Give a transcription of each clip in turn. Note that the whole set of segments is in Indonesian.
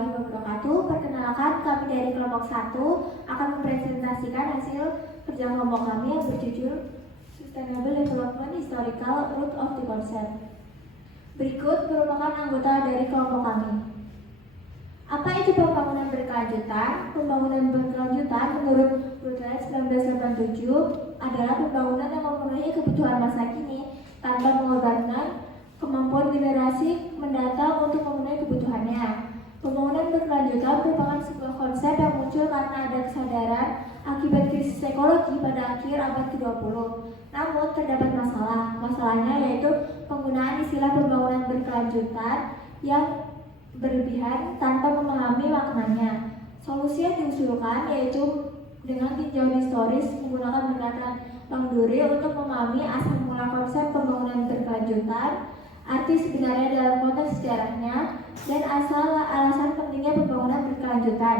warahmatullahi wabarakatuh. Perkenalkan, kami dari kelompok 1 akan mempresentasikan hasil kerja kelompok kami yang berjudul Sustainable Development Historical Root of the Concept. Berikut merupakan anggota dari kelompok kami. Apa itu pembangunan berkelanjutan? Pembangunan berkelanjutan menurut Brundtland 1987 adalah pembangunan yang memenuhi kebutuhan masa kini tanpa mengorbankan kemampuan generasi mendatang untuk memenuhi kebutuhannya. Pembangunan berkelanjutan merupakan sebuah konsep yang muncul karena ada kesadaran akibat krisis ekologi pada akhir abad ke-20. Namun terdapat masalah. Masalahnya yaitu penggunaan istilah pembangunan berkelanjutan yang berlebihan tanpa memahami maknanya. Solusi yang diusulkan yaitu dengan tinjauan historis menggunakan pendekatan Langduri untuk memahami asal mula konsep pembangunan berkelanjutan, arti sebenarnya dalam konteks sejarahnya, dan asal alasan pentingnya pembangunan berkelanjutan.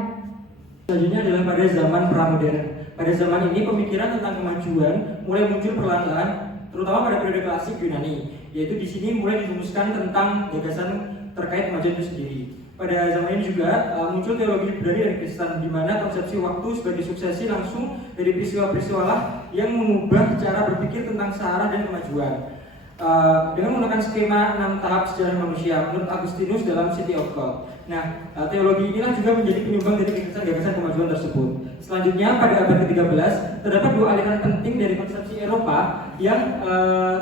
Selanjutnya adalah pada zaman pramodern. Pada zaman ini pemikiran tentang kemajuan mulai muncul perlahan-lahan, terutama pada periode klasik Yunani. Yaitu di sini mulai dirumuskan tentang gagasan terkait kemajuan itu sendiri. Pada zaman ini juga muncul teologi liberal dan Kristen, di mana konsepsi waktu sebagai suksesi langsung dari peristiwa-peristiwa lah yang mengubah cara berpikir tentang searah dan kemajuan. Dengan menggunakan skema 6 tahap sejarah manusia menurut Agustinus dalam City of God. Nah, teologi inilah juga menjadi penyumbang dari gagasan kemajuan tersebut. Selanjutnya, pada abad ke-13 terdapat dua aliran penting dari konsepsi Eropa yang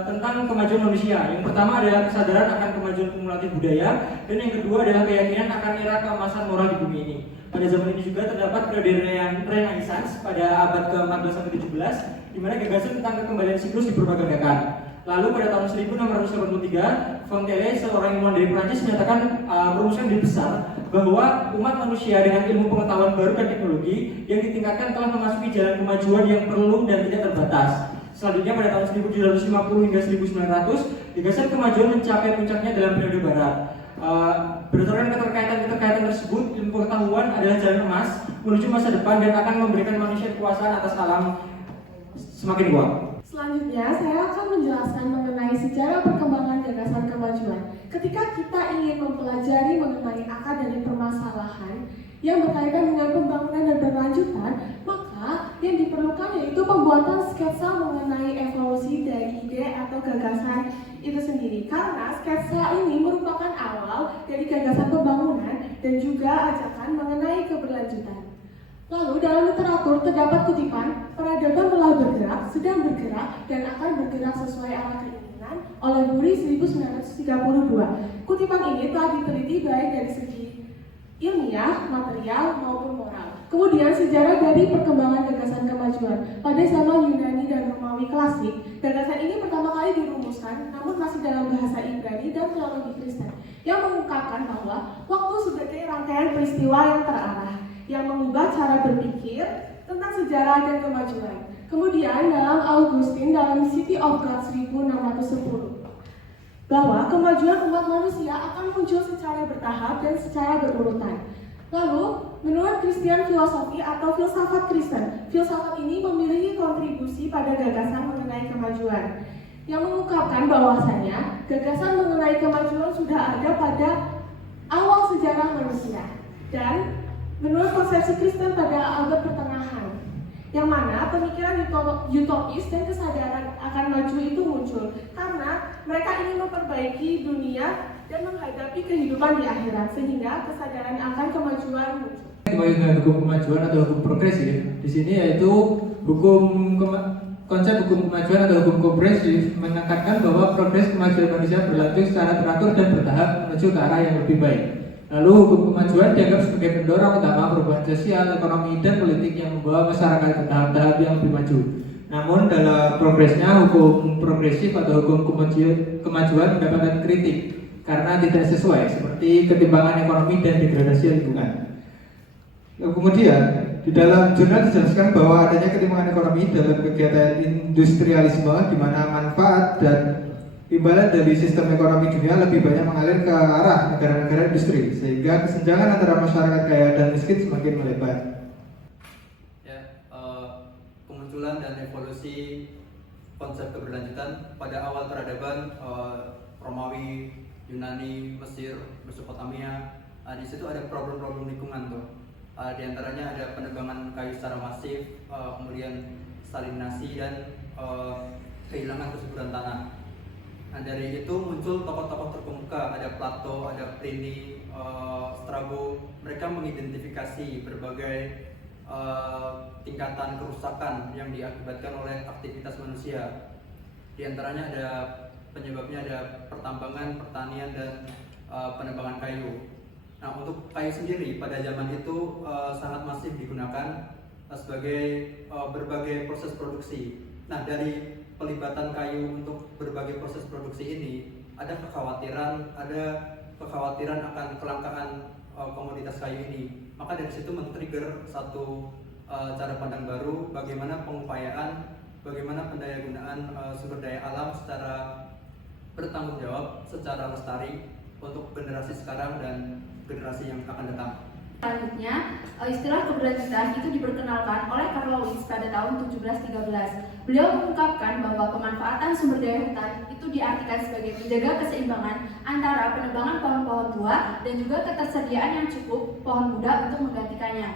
tentang kemajuan manusia. Yang pertama adalah kesadaran akan kemajuan kumulatif budaya, dan yang kedua adalah keyakinan akan era keemasan moral di bumi ini. Pada zaman ini juga terdapat periode Renaissance pada abad ke-14 sampai 17, di mana gagasan tentang kekembalian siklus diperbagaikan. Lalu pada tahun 1683, Fontelle, seorang ilmuwan dari Prancis, menyatakan merumuskan ide besar bahwa umat manusia dengan ilmu pengetahuan baru dan teknologi yang ditingkatkan telah memasuki jalan kemajuan yang perlu dan tidak terbatas. Selanjutnya pada tahun 1750 hingga 1900, gagasan kemajuan mencapai puncaknya dalam periode barat. Berdasarkan keterkaitan tersebut, ilmu pengetahuan adalah jalan emas menuju masa depan dan akan memberikan manusia kekuasaan atas alam semakin kuat. Selanjutnya, saya akan menjelaskan mengenai sejarah perkembangan gagasan kemajuan. Ketika kita ingin mempelajari mengenai akar dari permasalahan yang berkaitan dengan pembangunan dan berkelanjutan, maka yang diperlukan yaitu pembuatan sketsa mengenai evolusi dari ide atau gagasan itu sendiri. Karena sketsa ini merupakan awal dari gagasan pembangunan dan juga ajakan mengenai keberlanjutan. Lalu dalam literatur terdapat kutipan, peradaban telah bergerak, sedang bergerak, dan akan bergerak sesuai arah keinginan oleh Bury 1932. Kutipan ini telah diteliti baik dari segi ilmiah, material, maupun moral. Kemudian sejarah dari perkembangan gagasan kemajuan. Pada zaman Yunani dan Romawi klasik, gagasan ini pertama kali dirumuskan, namun masih dalam bahasa Ibrani dan teologi Kristen, yang mengungkapkan bahwa waktu sebagai rangkaian peristiwa yang terarah, yang mengubah cara berpikir tentang sejarah dan kemajuan. Kemudian dalam Augustine dalam City of God 1610, bahwa kemajuan umat manusia akan muncul secara bertahap dan secara berurutan. Lalu, menurut Christian filosofi atau filsafat Kristen, filsafat ini memiliki kontribusi pada gagasan mengenai kemajuan, yang mengungkapkan bahwasanya gagasan mengenai kemajuan sudah ada pada awal sejarah manusia, dan menurut konsepsi Kristen pada abad pertengahan, yang mana pemikiran utopis dan kesadaran akan maju itu muncul karena mereka ingin memperbaiki dunia dan menghadapi kehidupan di akhirat, sehingga kesadaran akan kemajuan muncul. Dengan hukum kemajuan atau hukum progresif, di sini yaitu konsep hukum kemajuan atau hukum progresif menekankan bahwa progres kemajuan manusia berlanjut secara teratur dan bertahap menuju ke arah yang lebih baik. Lalu hukum kemajuan dianggap sebagai pendorong utama perubahan sosial, ekonomi, dan politik yang membawa masyarakat ke tahap-tahap yang lebih maju. Namun dalam progresnya, hukum progresif atau hukum kemajuan mendapatkan kritik karena tidak sesuai, seperti ketimpangan ekonomi dan degradasi lingkungan. Kemudian, di dalam jurnal dijelaskan bahwa adanya ketimpangan ekonomi dalam kegiatan industrialisme, di mana manfaat dan imbalan dari sistem ekonomi dunia lebih banyak mengalir ke arah negara-negara industri, sehingga kesenjangan antara masyarakat kaya dan miskin semakin melebar. Kemunculan dan evolusi konsep keberlanjutan pada awal peradaban Romawi, Yunani, Mesir, Mesopotamia, Di situ ada problem-problem lingkungan tuh. Di antaranya ada penebangan kayu secara masif, kemudian salinasi dan kehilangan kesuburan tanah. Nah, dari itu muncul tokoh-tokoh terkemuka, ada Plato, ada Pliny, Strabo. Mereka mengidentifikasi berbagai tingkatan kerusakan yang diakibatkan oleh aktivitas manusia. Di antaranya ada penyebabnya ada pertambangan, pertanian, dan penebangan kayu. Nah, untuk kayu sendiri pada zaman itu sangat masif digunakan sebagai berbagai proses produksi. Nah, dari pelibatan kayu untuk berbagai proses produksi ini ada kekhawatiran akan kelangkaan komoditas kayu ini. Maka dari situ men-trigger satu cara pandang baru bagaimana pengupayaan, bagaimana pendayagunaan sumber daya alam secara bertanggung jawab, secara lestari untuk generasi sekarang dan generasi yang akan datang. Selanjutnya, istilah keberlanjutan itu diperkenalkan oleh Karl Lewis pada tahun 1713. Beliau mengungkapkan bahwa pemanfaatan sumber daya hutan itu diartikan sebagai menjaga keseimbangan antara penebangan pohon-pohon tua dan juga ketersediaan yang cukup pohon muda untuk menggantikannya.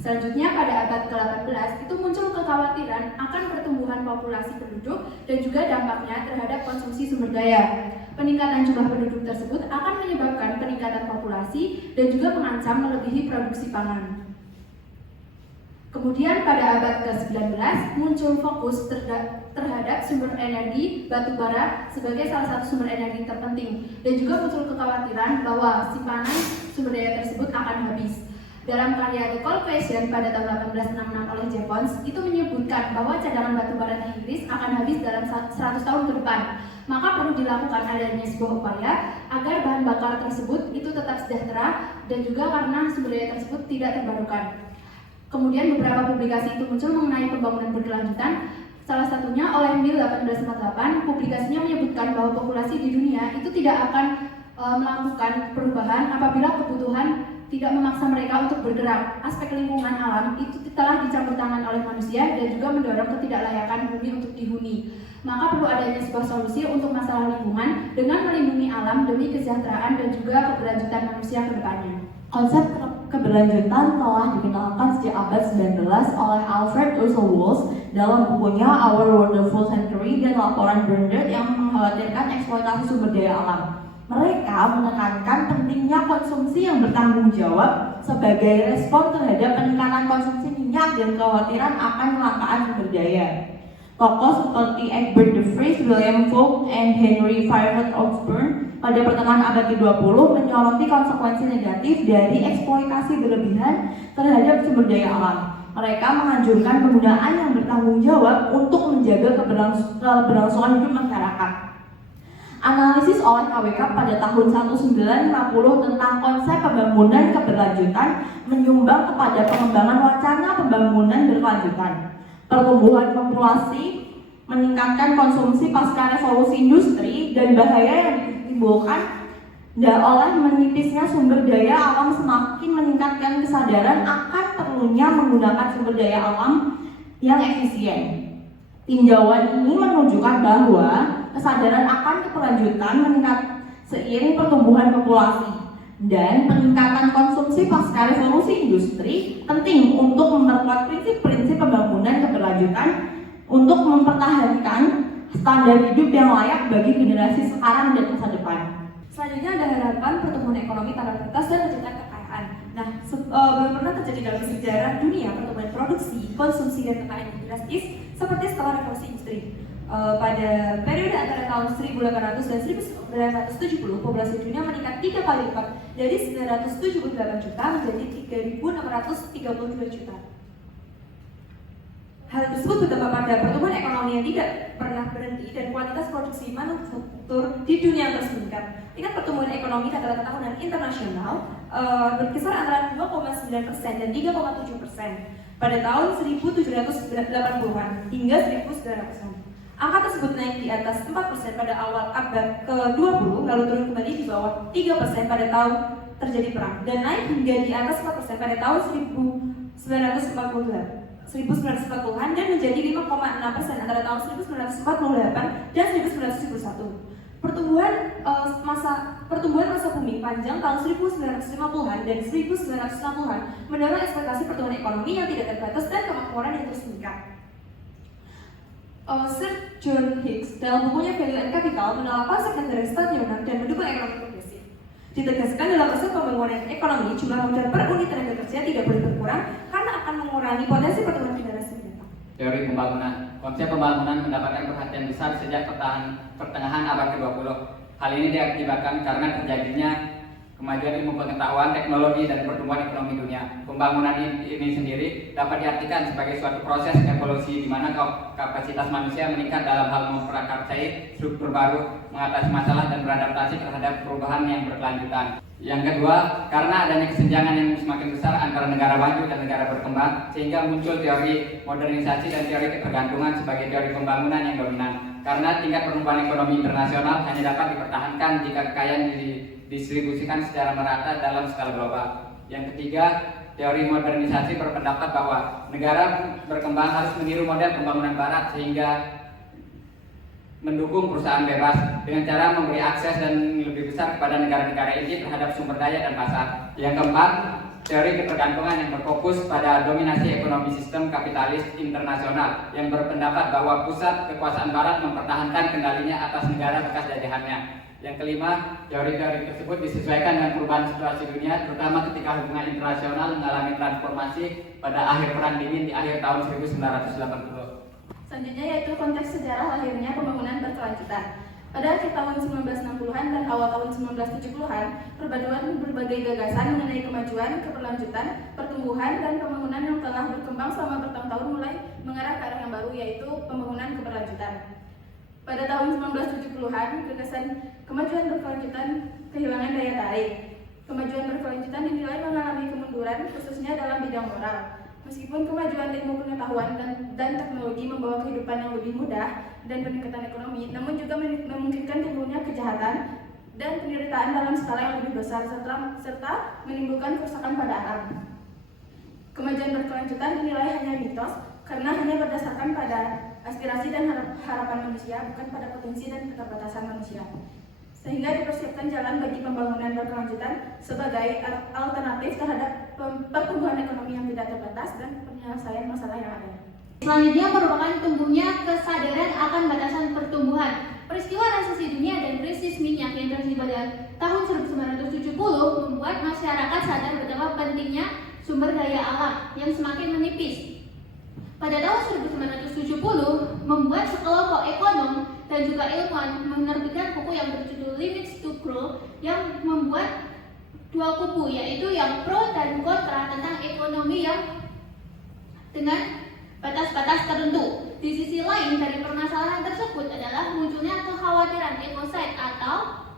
Selanjutnya, pada abad ke-18 itu muncul kekhawatiran akan pertumbuhan populasi penduduk dan juga dampaknya terhadap konsumsi sumber daya. Peningkatan jumlah penduduk tersebut akan menyebabkan peningkatan populasi dan juga mengancam melebihi produksi pangan. Kemudian pada abad ke-19 muncul fokus terhadap sumber energi batu bara sebagai salah satu sumber energi terpenting, dan juga muncul kekhawatiran bahwa simpanan sumber daya tersebut akan habis. Dalam karya The Coal Question pada tahun 1866 oleh Jevons itu menyebutkan bahwa cadangan batu bara di Inggris akan habis dalam 100 tahun ke depan. Maka perlu dilakukan adanya sebuah upaya agar bahan bakar tersebut itu tetap sejahtera dan juga karena sumber daya tersebut tidak terbarukan. Kemudian beberapa publikasi itu muncul mengenai pembangunan berkelanjutan. Salah satunya oleh Mill 1848, publikasinya menyebutkan bahwa populasi di dunia itu tidak akan melakukan perubahan apabila kebutuhan tidak memaksa mereka untuk bergerak. Aspek lingkungan alam itu telah dicampur tangan oleh manusia dan juga mendorong ketidaklayakan bumi untuk dihuni. Maka perlu adanya sebuah solusi untuk masalah lingkungan dengan melindungi alam demi kesejahteraan dan juga keberlanjutan manusia ke depannya. Konsep keberlanjutan telah dikenalkan sejak abad 19 oleh Alfred Russel Wallace dalam bukunya Our Wonderful Century dan laporan Bernard yang mengkhawatirkan eksploitasi sumber daya alam. Mereka menekankan pentingnya konsumsi yang bertanggung jawab sebagai respon terhadap peningkatan konsumsi minyak dan kekhawatiran akan kelangkaan sumber daya. Tokoh seperti Egbert de Vries, William Vogt, dan Henry Fairfax Osborne pada pertengahan abad ke-20 menyoroti konsekuensi negatif dari eksploitasi berlebihan terhadap sumber daya alam. Mereka menganjurkan penggunaan yang bertanggung jawab untuk menjaga keberlangsungan hidup masyarakat. Analisis oleh KWK pada tahun 1950 tentang konsep pembangunan keberlanjutan menyumbang kepada pengembangan wacana pembangunan berkelanjutan. Pertumbuhan populasi, meningkatkan konsumsi pasca revolusi industri, dan bahaya yang ditimbulkan oleh menipisnya sumber daya alam semakin meningkatkan kesadaran akan perlunya menggunakan sumber daya alam yang efisien. Tinjauan ini menunjukkan bahwa kesadaran akan keberlanjutan meningkat seiring pertumbuhan populasi dan peningkatan konsumsi pasca revolusi industri penting untuk memperkuat prinsip-prinsip pembangunan keberlanjutan untuk mempertahankan standar hidup yang layak bagi generasi sekarang dan masa depan. Selanjutnya ada harapan pertumbuhan ekonomi tanpa batas dan menciptakan kekayaan. Nah, belum pernah terjadi dalam sejarah dunia pertumbuhan produksi, konsumsi, dan kekayaan yang drastis seperti setelah revolusi industri. Pada periode antara tahun 1800 dan 1970, populasi dunia meningkat 3 kali lipat dari 978 juta menjadi 3.632 juta. Hal tersebut berdampak pada pertumbuhan ekonomi yang tidak pernah berhenti dan kualitas produksi manufaktur di dunia terus meningkat. Tingkat pertumbuhan ekonomi rata-rata tahunan internasional berkisar antara 2,9% dan 3,7% pada tahun 1780-an hingga 1900-an. Angka tersebut naik di atas 4% pada awal abad ke-20, lalu turun kembali di bawah 3% pada tahun terjadi perang, dan naik hingga di atas 4% pada tahun 1940-an dan menjadi 5,6% antara tahun 1948 dan 1971. Pertumbuhan masa bumi panjang tahun 1950-an dan 1960-an mendorong ekspektasi pertumbuhan ekonomi yang tidak terbatas dan kemakmuran yang terus meningkat. Sir John Hicks dalam bukunya Value and Capital menolak konsep negara stagnan dan mendukung ekonomi progresif. Ditegaskan dalam proses pembangunan ekonomi, jumlah modal per unit tenaga kerja tidak boleh berkurang karena akan mengurangi potensi pertumbuhan generasi mendatang. Teori pembangunan. Konsep pembangunan mendapatkan perhatian besar sejak pertengahan abad ke-20. Hal ini diakibatkan karena terjadinya kemajuan ilmu pengetahuan, teknologi, dan pertumbuhan ekonomi dunia. Pembangunan ini sendiri dapat diartikan sebagai suatu proses evolusi di mana kapasitas manusia meningkat dalam hal memprakarsai struktur baru, mengatasi masalah, dan beradaptasi terhadap perubahan yang berkelanjutan. Yang kedua, karena adanya kesenjangan yang semakin besar antara negara maju dan negara berkembang, sehingga muncul teori modernisasi dan teori ketergantungan sebagai teori pembangunan yang dominan. Karena tingkat pertumbuhan ekonomi internasional hanya dapat dipertahankan jika kekayaan didistribusikan secara merata dalam skala global. Yang ketiga, teori modernisasi berpendapat bahwa negara berkembang harus meniru model pembangunan barat sehingga mendukung perusahaan bebas dengan cara memberi akses dan lebih besar kepada negara-negara inti terhadap sumber daya dan pasar. Yang keempat, teori ketergantungan yang berfokus pada dominasi ekonomi sistem kapitalis internasional yang berpendapat bahwa pusat kekuasaan barat mempertahankan kendalinya atas negara bekas jajahannya. Yang kelima, teori-teori tersebut disesuaikan dengan perubahan situasi dunia, terutama ketika hubungan internasional mengalami transformasi pada akhir Perang Dingin di akhir tahun 1980. Selanjutnya yaitu konteks sejarah lahirnya pembangunan berkelanjutan. Pada akhir tahun 1960-an dan awal tahun 1970-an, perpaduan berbagai gagasan mengenai kemajuan, keberlanjutan, pertumbuhan, dan pembangunan yang telah berkembang selama bertahun-tahun mulai mengarah ke arah yang baru, yaitu pembangunan keberlanjutan. Pada tahun 1970-an, gagasan kemajuan berkelanjutan kehilangan daya tarik. Kemajuan berkelanjutan dinilai mengalami kemunduran, khususnya dalam bidang moral. Meskipun kemajuan ilmu pengetahuan dan teknologi membawa kehidupan yang lebih mudah dan peningkatan ekonomi, namun juga memungkinkan timbulnya kejahatan dan penderitaan dalam skala yang lebih besar serta menimbulkan kerusakan pada alam. Kemajuan berkelanjutan dinilai hanya mitos karena hanya berdasarkan pada aspirasi dan harapan manusia, bukan pada potensi dan keterbatasan manusia. Sehingga dipersiapkan jalan bagi pembangunan berkelanjutan sebagai alternatif terhadap pertumbuhan ekonomi yang tidak terbatas dan penyelesaian masalah yang ada. Selanjutnya merupakan tumbuhnya kesadaran akan batasan pertumbuhan. Peristiwa resesi dunia dan krisis minyak yang terjadi pada tahun 1970 membuat masyarakat sadar betapa pentingnya sumber daya alam yang semakin menipis. Pada tahun 1970 membuat sekelompok ekonom dan juga ilmuwan menerbitkan buku yang berjudul Limits to Growth yang membuat dua kubu, yaitu yang pro dan kontra tentang ekonomi yang dengan batas-batas tertentu. Di sisi lain dari permasalahan tersebut adalah munculnya kekhawatiran ekocide atau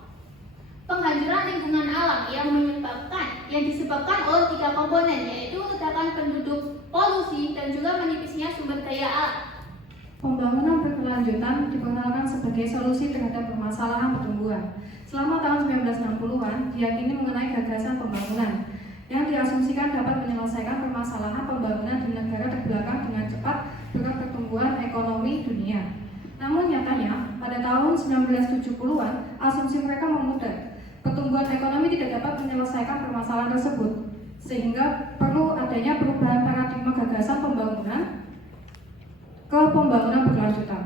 penghancuran lingkungan alam yang disebabkan oleh tiga komponen, yaitu ledakan penduduk, polusi, dan juga menipisnya sumber daya alam. Pembangunan berkelanjutan diperkenalkan sebagai solusi terhadap permasalahan pertumbuhan. Selama tahun 1960-an, diyakini mengenai gagasan pembangunan yang diasumsikan dapat menyelesaikan permasalahan pembangunan di negara terbelakang dengan cepat dengan pertumbuhan ekonomi dunia. Namun nyatanya, pada tahun 1970-an, asumsi mereka memudar. Pertumbuhan ekonomi tidak dapat menyelesaikan permasalahan tersebut, sehingga perlu adanya perubahan paradigma gagasan pembangunan ke pembangunan berkelanjutan.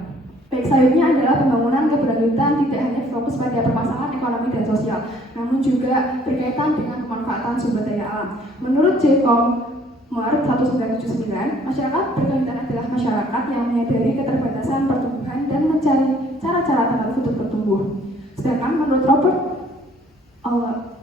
Baik, selanjutnya adalah pembangunan keberlanjutan tidak hanya fokus pada permasalahan ekonomi dan sosial, namun juga berkaitan dengan pemanfaatan sumber daya alam. Menurut J. Comer 1979, masyarakat berkelanjutan adalah masyarakat yang menyadari keterbatasan pertumbuhan dan mencari cara-cara alternatif untuk bertumbuh. Sedangkan menurut Robert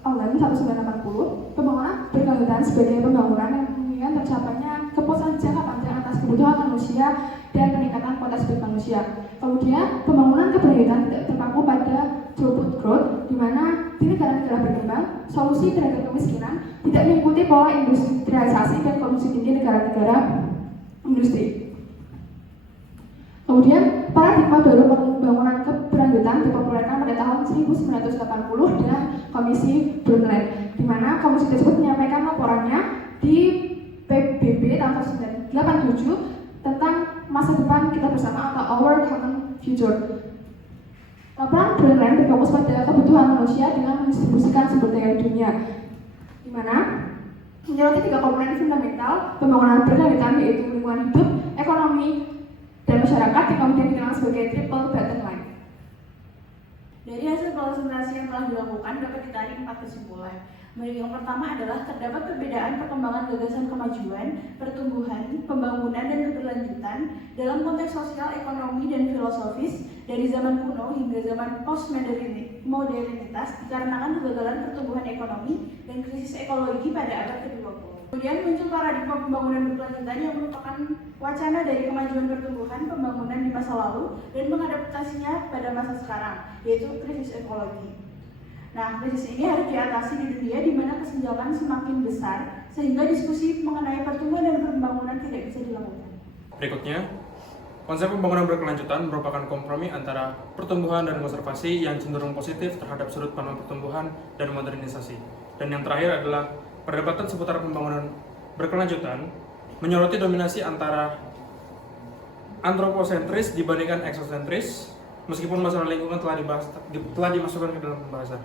Allen 1980, pembangunan berkelanjutan sebagai pembangunan yang menginginkan tercapainya kepuasan jangka panjang atas kebutuhan manusia dan peningkatan kualitas hidup manusia. Kemudian, pembangunan keberlanjutan tidak terpaku pada throughput growth, di mana di negara-negara berkembang, solusi terhadap kemiskinan tidak mengikuti pola industrialisasi dan konsumsi tinggi negara-negara industri. Kemudian, paradigma baru pembangunan keberlanjutan dipopulerkan pada tahun 1980 dengan Komisi Brundtland, di mana komisi tersebut menyampaikan laporannya di PBB tahun 1987 tentang masa depan kita bersama atau Our Common Future. Laporan Brennan berfokus pada kebutuhan manusia dengan mendistribusikan sumber daya dunia, di mana menyoroti 3 komponen fundamental pembangunan berkelanjutan, yaitu lingkungan hidup, ekonomi, dan masyarakat, yang kemudian dikenal sebagai triple bottom line. Dari hasil konsultasi yang telah dilakukan dapat ditarik 4 kesimpulan. Yang pertama adalah terdapat perbedaan perkembangan gagasan kemajuan, pertumbuhan, pembangunan, dan keberlanjutan dalam konteks sosial, ekonomi, dan filosofis dari zaman kuno hingga zaman postmodernitas dikarenakan kegagalan pertumbuhan ekonomi dan krisis ekologi pada abad ke-20. Kemudian muncul paradigma pembangunan berkelanjutan yang merupakan wacana dari kemajuan pertumbuhan pembangunan di masa lalu dan mengadaptasinya pada masa sekarang, yaitu krisis ekologi. Nah, krisis ini harus diatasi di dunia di mana kesenjangan semakin besar sehingga diskusi mengenai pertumbuhan dan pembangunan tidak bisa dilakukan. Berikutnya, konsep pembangunan berkelanjutan merupakan kompromi antara pertumbuhan dan konservasi yang cenderung positif terhadap sudut pandang pertumbuhan dan modernisasi. Dan yang terakhir adalah perdebatan seputar pembangunan berkelanjutan menyoroti dominasi antara antroposentris dibandingkan eksosentris, meskipun masalah lingkungan telah dimasukkan ke dalam pembahasan.